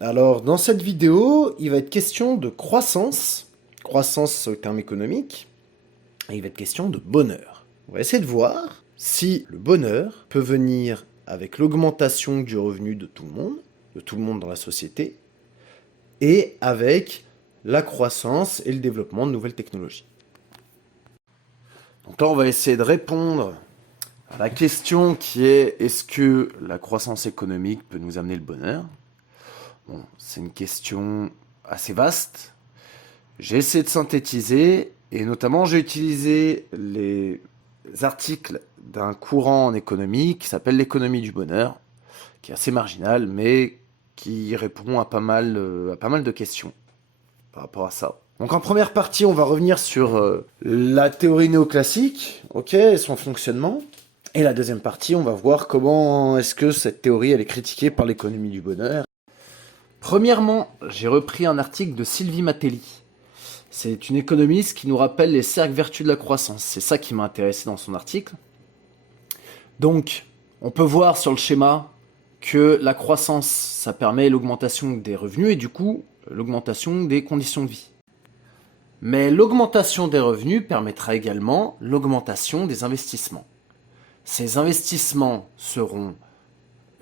Alors, dans cette vidéo, il va être question de croissance, croissance au terme économique, et il va être question de bonheur. On va essayer de voir si le bonheur peut venir avec l'augmentation du revenu de tout le monde dans la société, et avec la croissance et le développement de nouvelles technologies. Donc là, on va essayer de répondre à la question qui est: est-ce que la croissance économique peut nous amener le bonheur? Bon, c'est une question assez vaste. J'ai essayé de synthétiser, et notamment j'ai utilisé les articles d'un courant en économie qui s'appelle l'économie du bonheur, qui est assez marginal, mais qui répond à pas mal de questions par rapport à ça. Donc en première partie, on va revenir sur la théorie néoclassique, ok, et son fonctionnement. Et la deuxième partie, on va voir comment est-ce que cette théorie elle est critiquée par l'économie du bonheur. Premièrement, j'ai repris un article de Sylvie Matelli. C'est une économiste qui nous rappelle les cercles vertueux de la croissance. C'est ça qui m'a intéressé dans son article. Donc, on peut voir sur le schéma que la croissance, ça permet l'augmentation des revenus et du coup, l'augmentation des conditions de vie. Mais l'augmentation des revenus permettra également l'augmentation des investissements. Ces investissements seront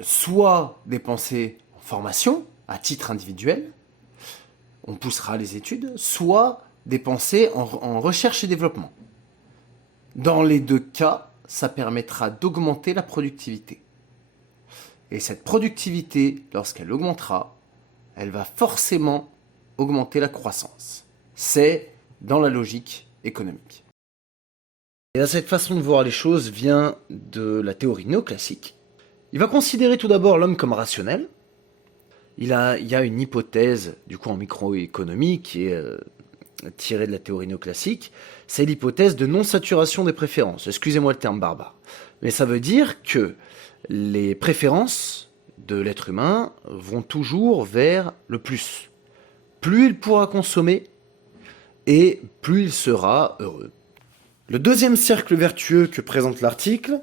soit dépensés en formation, à titre individuel, on poussera les études, soit dépensés en recherche et développement. Dans les deux cas, ça permettra d'augmenter la productivité. Et cette productivité, lorsqu'elle augmentera, elle va forcément augmenter la croissance. C'est dans la logique économique. Et là, cette façon de voir les choses vient de la théorie néoclassique. Il va considérer tout d'abord l'homme comme rationnel. Il y a une hypothèse, du coup en microéconomie, qui est tirée de la théorie néoclassique. C'est l'hypothèse de non-saturation des préférences. Excusez-moi le terme barbare. Mais ça veut dire que les préférences de l'être humain vont toujours vers le plus. Plus il pourra consommer, et plus il sera heureux. Le deuxième cercle vertueux que présente l'article,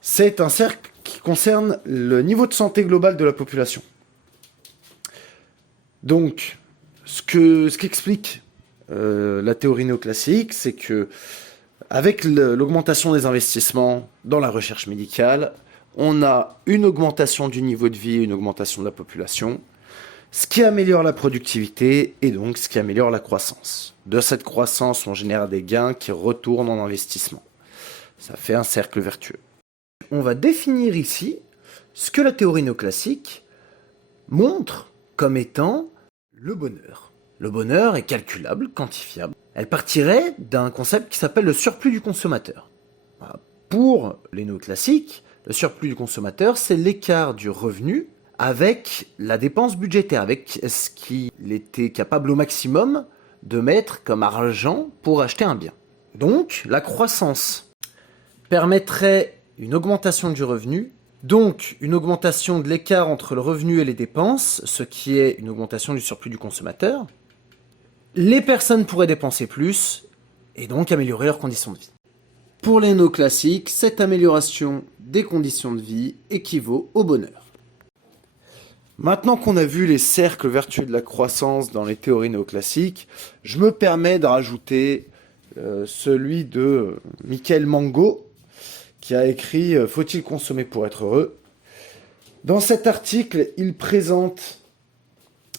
c'est un cercle qui concerne le niveau de santé global de la population. Donc, ce qu'explique la théorie néoclassique, c'est que avec l'augmentation des investissements dans la recherche médicale, on a une augmentation du niveau de vie et une augmentation de la population, ce qui améliore la productivité et donc ce qui améliore la croissance. De cette croissance, on génère des gains qui retournent en investissement. Ça fait un cercle vertueux. On va définir ici ce que la théorie néoclassique montre comme étant le bonheur. Le bonheur est calculable, quantifiable. Elle partirait d'un concept qui s'appelle le surplus du consommateur. Voilà. Pour les néoclassiques, le surplus du consommateur, c'est l'écart du revenu avec la dépense budgétaire, avec ce qu'il était capable au maximum de mettre comme argent pour acheter un bien. Donc, la croissance permettrait une augmentation du revenu, donc une augmentation de l'écart entre le revenu et les dépenses, ce qui est une augmentation du surplus du consommateur. Les personnes pourraient dépenser plus, et donc améliorer leurs conditions de vie. Pour les néoclassiques, cette amélioration des conditions de vie équivaut au bonheur. Maintenant qu'on a vu les cercles vertueux de la croissance dans les théories néoclassiques, je me permets de rajouter celui de Michael Mango, qui a écrit « Faut-il consommer pour être heureux ?» Dans cet article, il présente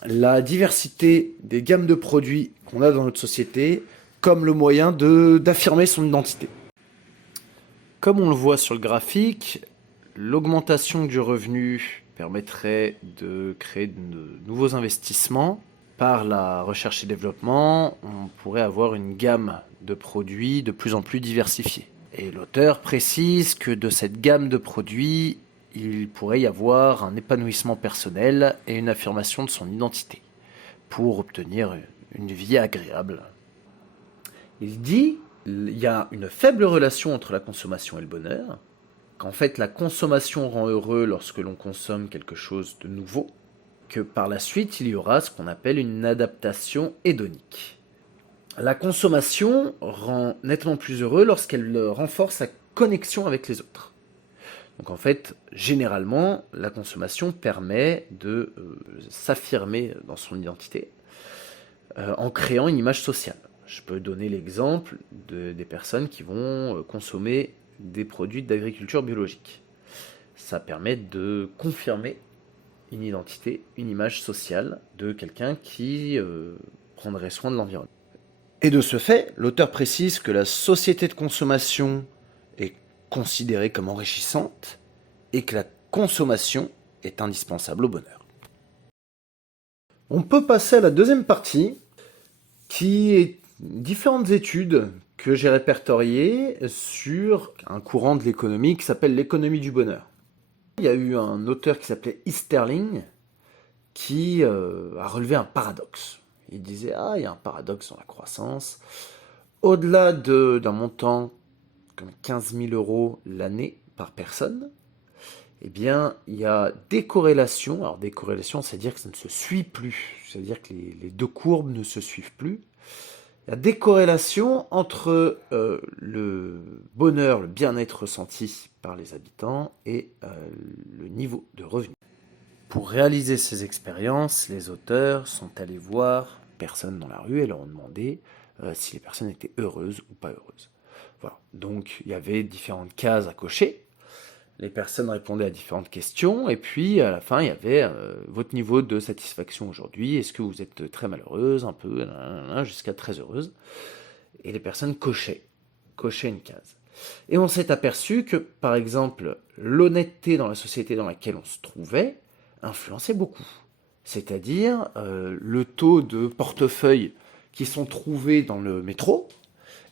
la diversité des gammes de produits qu'on a dans notre société comme le moyen d'affirmer son identité. Comme on le voit sur le graphique, l'augmentation du revenu permettrait de créer de nouveaux investissements. Par la recherche et développement, on pourrait avoir une gamme de produits de plus en plus diversifiée. Et l'auteur précise que de cette gamme de produits, il pourrait y avoir un épanouissement personnel et une affirmation de son identité pour obtenir une vie agréable. Il dit qu'il y a une faible relation entre la consommation et le bonheur, qu'en fait la consommation rend heureux lorsque l'on consomme quelque chose de nouveau, que par la suite il y aura ce qu'on appelle une adaptation hédonique. La consommation rend nettement plus heureux lorsqu'elle renforce sa connexion avec les autres. Donc en fait, généralement, la consommation permet de s'affirmer dans son identité en créant une image sociale. Je peux donner l'exemple des personnes qui vont consommer des produits d'agriculture biologique. Ça permet de confirmer une identité, une image sociale de quelqu'un qui prendrait soin de l'environnement. Et de ce fait, l'auteur précise que la société de consommation est considérée comme enrichissante et que la consommation est indispensable au bonheur. On peut passer à la deuxième partie, qui est différentes études que j'ai répertoriées sur un courant de l'économie qui s'appelle l'économie du bonheur. Il y a eu un auteur qui s'appelait Easterling qui a relevé un paradoxe. Il disait, il y a un paradoxe dans la croissance. Au-delà d'un montant comme 15 000 euros l'année par personne, eh bien, il y a des corrélations. Alors, des corrélations, c'est-à-dire que ça ne se suit plus. C'est-à-dire que les deux courbes ne se suivent plus. Il y a des corrélations entre le bonheur, le bien-être ressenti par les habitants et le niveau de revenu. Pour réaliser ces expériences, les auteurs sont allés voir personnes dans la rue et leur ont demandé si les personnes étaient heureuses ou pas heureuses. Voilà. Donc il y avait différentes cases à cocher. Les personnes répondaient à différentes questions et puis à la fin il y avait votre niveau de satisfaction aujourd'hui. Est-ce que vous êtes très malheureuse, un peu, jusqu'à très heureuse. Et les personnes cochaient une case. Et on s'est aperçu que, par exemple, l'honnêteté dans la société dans laquelle on se trouvait influençait beaucoup. C'est-à-dire le taux de portefeuilles qui sont trouvés dans le métro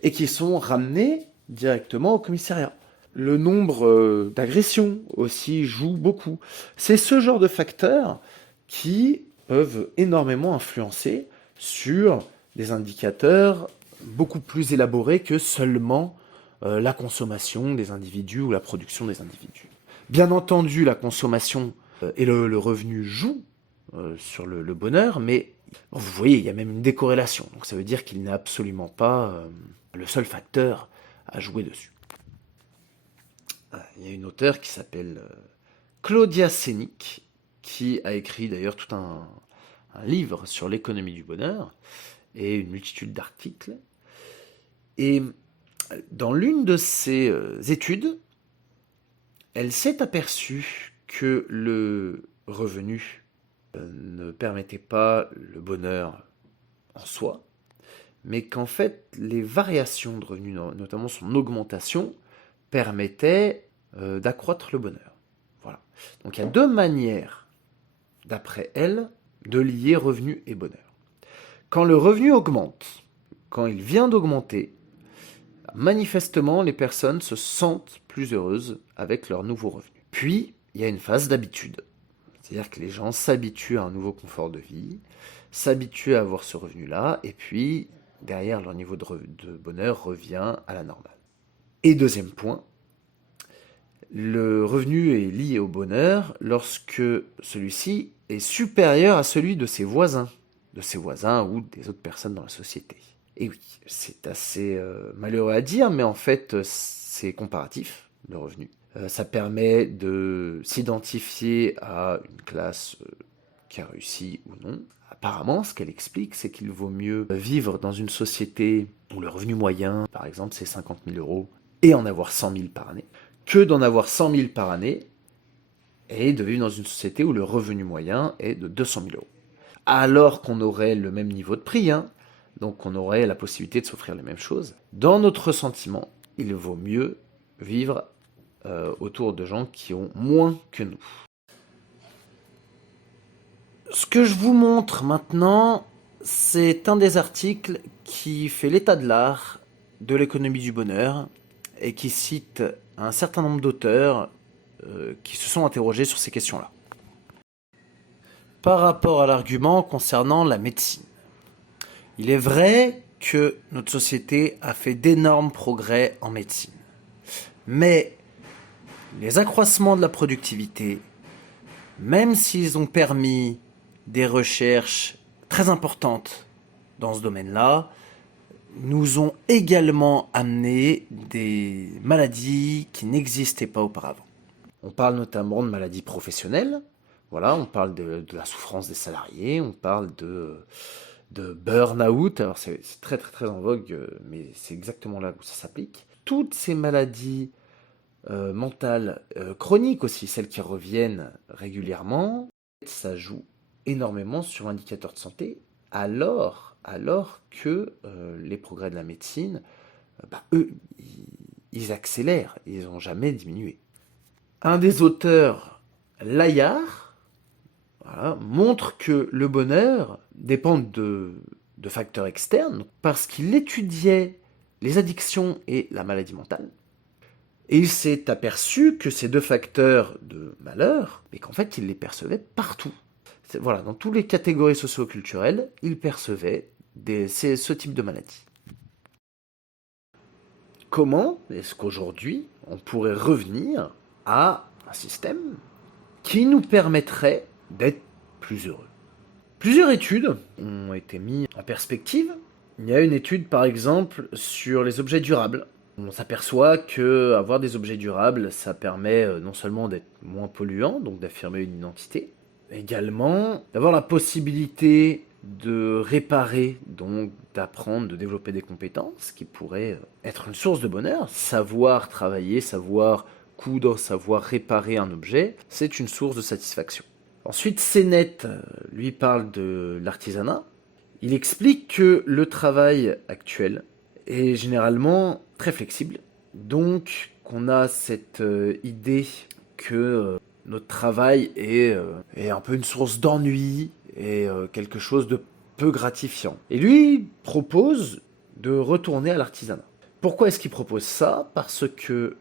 et qui sont ramenés directement au commissariat. Le nombre d'agressions aussi joue beaucoup. C'est ce genre de facteurs qui peuvent énormément influencer sur des indicateurs beaucoup plus élaborés que seulement la consommation des individus ou la production des individus. Bien entendu, la consommation et le revenu jouent sur le bonheur, mais vous voyez, il y a même une décorrélation. Donc ça veut dire qu'il n'est absolument pas le seul facteur à jouer dessus. Il y a une auteure qui s'appelle Claudia Sénic, qui a écrit d'ailleurs tout un livre sur l'économie du bonheur et une multitude d'articles. Et dans l'une de ses études, elle s'est aperçue que le revenu ne permettait pas le bonheur en soi, mais qu'en fait, les variations de revenus, notamment son augmentation, permettaient d'accroître le bonheur. Voilà. Donc il y a deux manières, d'après elle, de lier revenu et bonheur. Quand le revenu augmente, quand il vient d'augmenter, manifestement, les personnes se sentent plus heureuses avec leur nouveau revenu. Puis, il y a une phase d'habitude. C'est-à-dire que les gens s'habituent à un nouveau confort de vie, s'habituent à avoir ce revenu-là, et puis, derrière, leur niveau de bonheur revient à la normale. Et deuxième point, le revenu est lié au bonheur lorsque celui-ci est supérieur à celui de ses voisins ou des autres personnes dans la société. Et oui, c'est assez malheureux à dire, mais en fait, c'est comparatif, le revenu. Ça permet de s'identifier à une classe qui a réussi ou non. Apparemment, ce qu'elle explique, c'est qu'il vaut mieux vivre dans une société où le revenu moyen, par exemple, c'est 50 000 euros, et en avoir 100 000 par année, que d'en avoir 100 000 par année, et de vivre dans une société où le revenu moyen est de 200 000 euros. Alors qu'on aurait le même niveau de prix, donc on aurait la possibilité de s'offrir les mêmes choses. Dans notre sentiment, il vaut mieux vivre autour de gens qui ont moins que nous. Ce que je vous montre maintenant, c'est un des articles qui fait l'état de l'art de l'économie du bonheur et qui cite un certain nombre d'auteurs qui se sont interrogés sur ces questions-là. Par rapport à l'argument concernant la médecine, il est vrai que notre société a fait d'énormes progrès en médecine. Mais les accroissements de la productivité, même s'ils ont permis des recherches très importantes dans ce domaine-là, nous ont également amené des maladies qui n'existaient pas auparavant. On parle notamment de maladies professionnelles. Voilà, on parle de la souffrance des salariés, on parle de burn-out. Alors c'est très très très en vogue, mais c'est exactement là où ça s'applique. Toutes ces maladies mentales, chroniques aussi, celles qui reviennent régulièrement, ça joue énormément sur l'indicateur de santé, alors que les progrès de la médecine, eux, ils accélèrent, ils n'ont jamais diminué. Un des auteurs, Layard, voilà, montre que le bonheur dépend de facteurs externes parce qu'il étudiait les addictions et la maladie mentale. Et il s'est aperçu que ces deux facteurs de malheur, mais qu'en fait, il les percevait partout. Voilà, dans toutes les catégories socio-culturelles, il percevait ce type de maladie. Comment est-ce qu'aujourd'hui, on pourrait revenir à un système qui nous permettrait d'être plus heureux? Plusieurs études ont été mises en perspective. Il y a une étude, par exemple, sur les objets durables. On s'aperçoit que avoir des objets durables, ça permet non seulement d'être moins polluant, donc d'affirmer une identité, également d'avoir la possibilité de réparer, donc d'apprendre, de développer des compétences qui pourraient être une source de bonheur. Savoir travailler, savoir coudre, savoir réparer un objet, c'est une source de satisfaction. Ensuite, Sennett, lui, parle de l'artisanat. Il explique que le travail actuel est généralement très flexible, donc qu'on a cette idée que notre travail est un peu une source d'ennui et quelque chose de peu gratifiant. Et lui propose de retourner à l'artisanat. Pourquoi est-ce qu'il propose ça? Parce que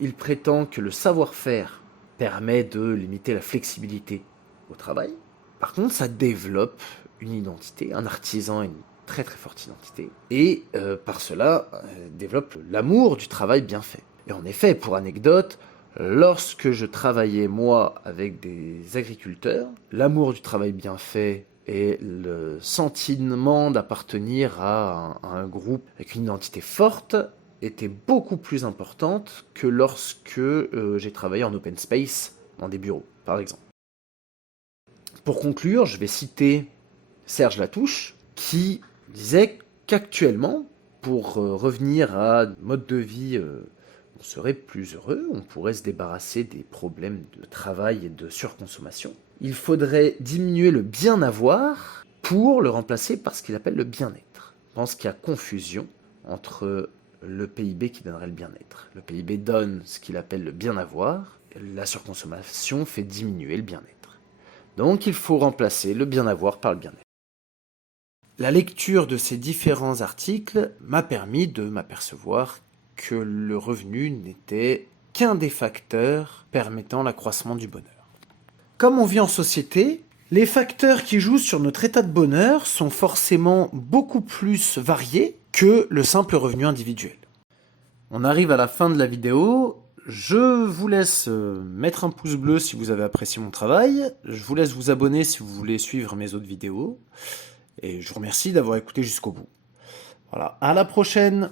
il prétend que le savoir-faire permet de limiter la flexibilité au travail. Par contre, ça développe une identité. Un artisan a une très très forte identité. Et par cela, développe l'amour du travail bien fait. Et en effet, pour anecdote, lorsque je travaillais moi avec des agriculteurs, l'amour du travail bien fait et le sentiment d'appartenir à un groupe avec une identité forte était beaucoup plus importante que lorsque j'ai travaillé en open space dans des bureaux, par exemple. Pour conclure, je vais citer Serge Latouche, qui disait qu'actuellement, pour revenir à un mode de vie on serait plus heureux, on pourrait se débarrasser des problèmes de travail et de surconsommation. Il faudrait diminuer le bien-avoir pour le remplacer par ce qu'il appelle le bien-être. Je pense qu'il y a confusion entre le PIB qui donnerait le bien-être. Le PIB donne ce qu'il appelle le bien-avoir, la surconsommation fait diminuer le bien-être. Donc il faut remplacer le bien-avoir par le bien-être. La lecture de ces différents articles m'a permis de m'apercevoir que le revenu n'était qu'un des facteurs permettant l'accroissement du bonheur. Comme on vit en société, les facteurs qui jouent sur notre état de bonheur sont forcément beaucoup plus variés que le simple revenu individuel. On arrive à la fin de la vidéo. Je vous laisse mettre un pouce bleu si vous avez apprécié mon travail. Je vous laisse vous abonner si vous voulez suivre mes autres vidéos. Et je vous remercie d'avoir écouté jusqu'au bout. Voilà, à la prochaine!